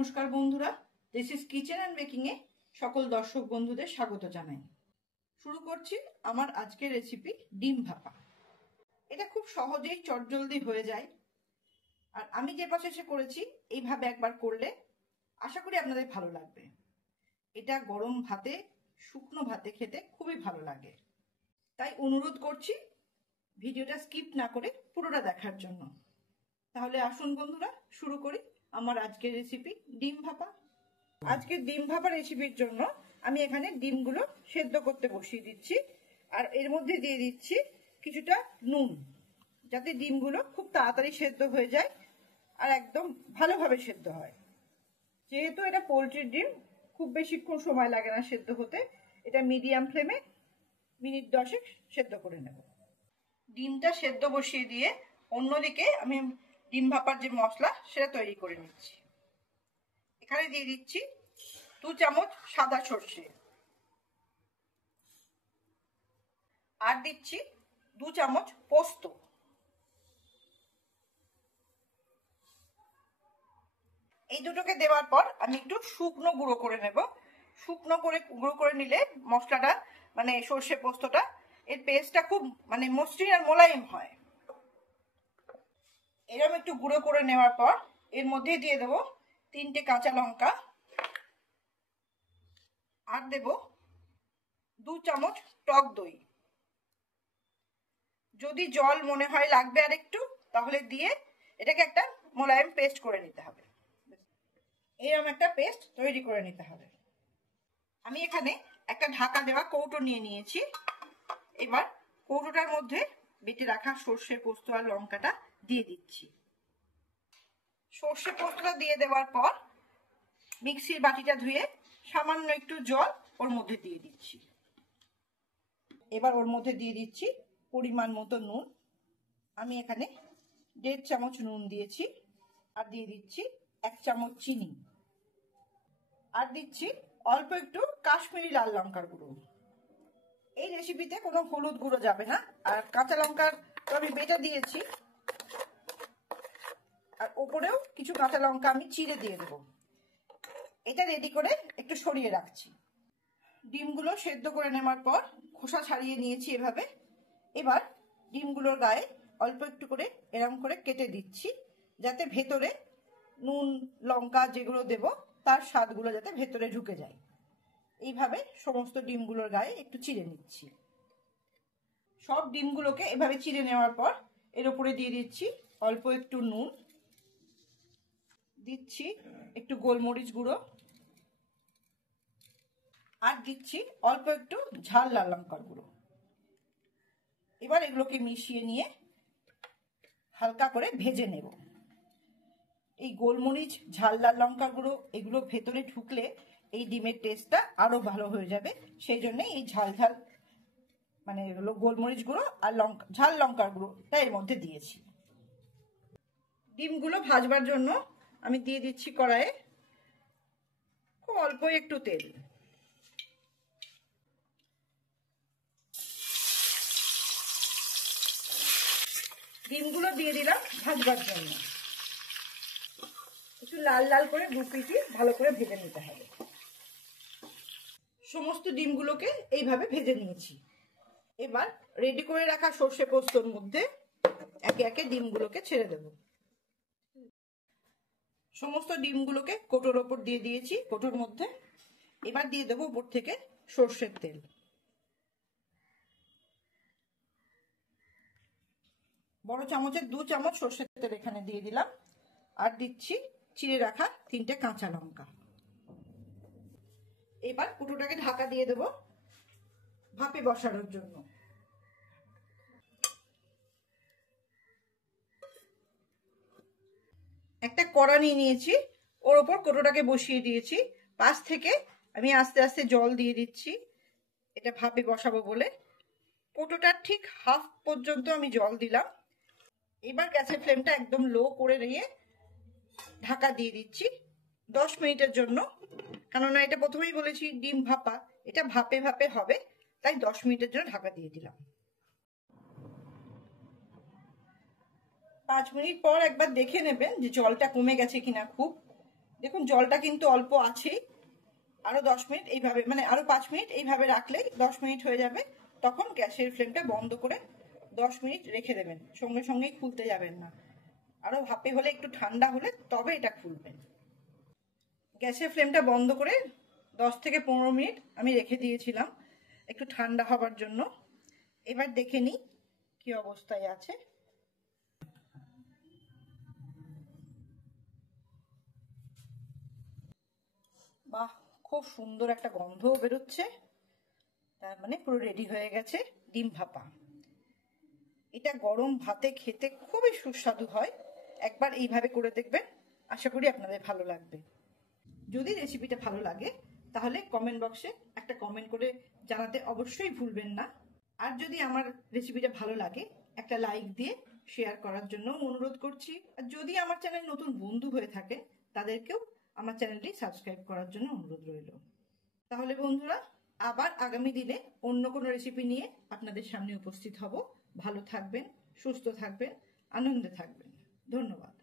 নমস্কার বন্ধুরা, this is kitchen and baking এ সকল দর্শক বন্ধুদের স্বাগত জানাই। শুরু করছি আমার আজকের রেসিপি ডিম ভাপা। এটা খুব সহজেই চটজলদি হয়ে যায়, আর আমি যে প্রসেসে করেছি এইভাবে একবার করলে আশা করি আপনাদের ভালো লাগবে। এটা গরম ভাতে, শুকনো ভাতে খেতে খুবই ভালো লাগে। তাই অনুরোধ করছি ভিডিওটা স্কিপ না করে পুরোটা দেখার জন্য। তাহলে আসুন বন্ধুরা, শুরু করি আমার আজকের রেসিপি ডিম ভাপা। আজকের ডিম ভাপা রেসিপির জন্য আমি এখানে ডিমগুলো সেদ্ধ করতে বসিয়ে দিচ্ছি, আর এর মধ্যে দিয়ে দিচ্ছি কিছুটা নুন, যাতে ডিমগুলো খুব তাড়াতাড়ি সেদ্ধ হয়ে যায় আর একদম ভালোভাবে সেদ্ধ হয়। যেহেতু এটা পোলট্রির ডিম, খুব বেশিক্ষণ সময় লাগে না সেদ্ধ হতে। এটা মিডিয়াম ফ্লেমে মিনিট 10 সেদ্ধ করে নেব। ডিমটা সেদ্ধ বসিয়ে দিয়ে অন্যদিকে আমি ডিম ভাপার যে মশলা সেটা তৈরি করে নিচ্ছি। এখানে দিয়ে দিচ্ছি 2 চামচ সাদা সর্ষে, আর দিচ্ছি 2 চামচ পোস্ত। এই দুটোকে দেওয়ার পর আমি একটু শুকনো গুঁড়ো করে নেব। শুকনো করে গুঁড়ো করে নিলে মশলাটা মানে সর্ষে পোস্তটা এর পেস্টটা খুব মসৃণ আর মোলায়েম হয়। এরকম একটু গুঁড়ো করে নেওয়ার পর এর মধ্যে দিয়ে দেবো 3টে কাঁচা লঙ্কা, আর দেব 2 চামচ টক দই। যদি জল মনে হয় লাগবে আর একটু, তাহলে দিয়ে এটাকে একটা মোলায়েম পেস্ট করে নিতে হবে। এরকম একটা পেস্ট তৈরি করে নিতে হবে। আমি এখানে একটা ঢাকা দেওয়া কৌটো নিয়ে নিয়েছি। এবার কৌটোটার মধ্যে বেটে রাখা সর্ষে পোস্ত আর লঙ্কাটা দিয়ে দিচ্ছি। সর্ষে পোস্তটা দিয়ে দেওয়ার পর মিক্সির বাটিটা ধুয়ে সামান্য একটু জল ওর মধ্যে দিয়ে দিচ্ছি। এবার ওর মধ্যে দিয়ে দিচ্ছি পরিমাণ মতো নুন। আমি এখানে 1.5 চামচ নুন দিয়েছি, আর দিয়ে দিচ্ছি 1 চামচ চিনি, আর দিচ্ছি অল্প একটু কাশ্মীরি লাল লঙ্কার গুঁড়ো। এই রেসিপিতে কোনো হলুদ গুঁড়ো যাবে না, আর কাঁচা লঙ্কার তো আমি বেটে দিয়েছি, আর ওপরেও কিছু কাঁচা লঙ্কা আমি চিড়ে দিয়ে দেবো। এটা রেডি করে একটু সরিয়ে রাখছি। ডিমগুলো সেদ্ধ করে নেওয়ার পর খোসা ছাড়িয়ে নিয়েছি এভাবে। এবার ডিমগুলোর গায়ে অল্প একটু করে এরম করে কেটে দিচ্ছি, যাতে ভেতরে নুন লঙ্কা যেগুলো দেব তার স্বাদগুলো যাতে ভেতরে ঢুকে যায়। এইভাবে সমস্ত ডিমগুলোর গায়ে একটু চিড়ে নিচ্ছি। সব ডিমগুলোকে এভাবে চিড়ে নেওয়ার পর এর উপরে দিয়ে দিচ্ছি অল্প একটু নুন, দিচ্ছি একটু গোলমরিচ গুঁড়ো, আর দিচ্ছি অল্প একটু ঝাল লাল লঙ্কার গুঁড়ো। এবার এগুলোকে মিশিয়ে নিয়ে হালকা করে ভেজে নেব। এই গোলমরিচ ঝাল লাল লঙ্কার গুঁড়ো এগুলো ভেতরে ঢুকলে এই ডিমের টেস্টটা আরো ভালো হয়ে যাবে। সেই জন্য এই ঝাল ঝাল গোলমরিচ গুঁড়ো আর ঝাল লঙ্কার গুঁড়োটা এর মধ্যে দিয়েছি। ডিমগুলো ভাজবার জন্য আমি দিয়ে দিচ্ছি কড়াইয়ে খুব অল্প একটু তেল। ডিমগুলো দিয়ে দিলাম ভাজবার জন্য। একটু লাল লাল করে 2 পিঠি ভালো করে ভেজে নিতে হবে। সমস্ত ডিমগুলোকে এইভাবে ভেজে নিয়েছি। এবার রেডি করে রাখা সর্ষে পোস্তর মধ্যে একে একে ডিমগুলোকে ছেড়ে দেব। সমস্ত ডিমগুলোকে কৌটোর ওপর দিয়ে দিয়েছি কৌটোর মধ্যে। এবার দিয়ে দেবো উপর থেকে সর্ষের তেল। বড় চামচের 2 চামচ সর্ষের তেল এখানে দিয়ে দিলাম, আর দিচ্ছি চিড়ে রাখা 3টে কাঁচা লঙ্কা। এবার কৌটোটাকে ঢাকা দিয়ে দেবো ভাপে বসানোর জন্য। একটা কড়া নিয়ে নিয়েছি, ওর ওপর কৌটোটাকে বসিয়ে দিয়েছি। পাশ থেকে আমি আস্তে আস্তে জল দিয়ে দিচ্ছি, এটা ভাপে বসাবো বলে। কৌটোটার ঠিক হাফ পর্যন্ত আমি জল দিলাম। এবার গ্যাসের ফ্লেমটা একদম লো করে নিয়ে ঢাকা দিয়ে দিচ্ছি 10 মিনিটের জন্য। কেননা এটা প্রথমেই বলেছি ডিম ভাপা, এটা ভাপে ভাপে হবে, তাই 10 মিনিটের জন্য ঢাকা দিয়ে দিলাম। 5 মিনিট পর একবার দেখে নেবেন যে জলটা কমে গেছে কিনা। খুব দেখুন জলটা কিন্তু অল্প আছেই, আরো 10 মিনিট এইভাবে, মানে আরো 5 মিনিট এইভাবে রাখলেই 10 মিনিট হয়ে যাবে। তখন গ্যাসের ফ্লেমটা বন্ধ করে 10 মিনিট রেখে দেবেন, সঙ্গে সঙ্গেই খুলতে যাবেন না, আরো ভাপে হলে একটু ঠান্ডা হলে তবে এটা খুলবেন। গ্যাসের ফ্লেমটা বন্ধ করে 10 থেকে 15 মিনিট আমি রেখে দিয়েছিলাম একটু ঠান্ডা হবার জন্য। এবার দেখে নিই কি অবস্থায় আছে। বাহ, খুব সুন্দর একটা গন্ধও বেরোচ্ছে, তার মানে পুরো রেডি হয়ে গেছে ডিম ভাপা। এটা গরম ভাতে খেতে খুবই সুস্বাদু হয়, একবার এইভাবে করে দেখবেন, আশা করি আপনাদের ভালো লাগবে। যদি রেসিপিটা ভালো লাগে তাহলে কমেন্ট বক্সে একটা কমেন্ট করে জানাতে অবশ্যই ভুলবেন না। আর যদি আমার রেসিপিটা ভালো লাগে একটা লাইক দিয়ে শেয়ার করার জন্য অনুরোধ করছি। আর যদি আমার চ্যানেল নতুন বন্ধু হয়ে থাকে তাদেরকেও আমার চ্যানেলটি সাবস্ক্রাইব করার জন্য অনুরোধ রইল। তাহলে বন্ধুরা, আবার আগামী দিনে অন্য কোনো রেসিপি নিয়ে আপনাদের সামনে উপস্থিত হব। ভালো থাকবেন, সুস্থ থাকবেন, আনন্দে থাকবেন। ধন্যবাদ।